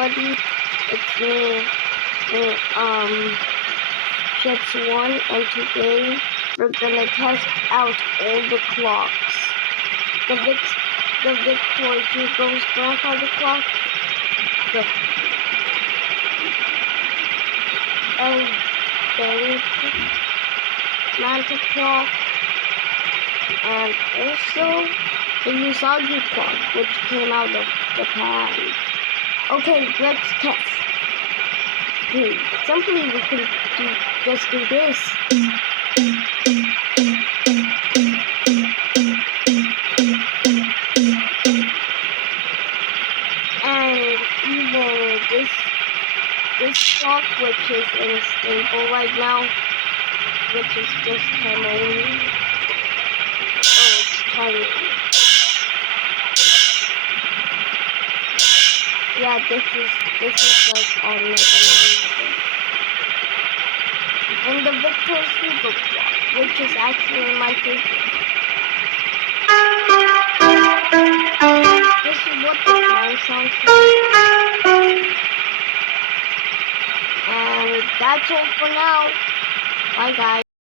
everybody. It's me, Chips 1, and today we're gonna test out all the clocks. The Victor Hugo's grandfather clock, the Bank Manta clock, and also the Usagi clock, which came out of Japan. Okay, let's test. Simply we can just do this. And even this clock, which is unstable right now, which is just time only. Oh, it's tiny. Yeah, this is like on Melon. And the Victor's Hugo clock, which is actually my favorite. This is what the time sounds like. And that's all for now. Bye guys.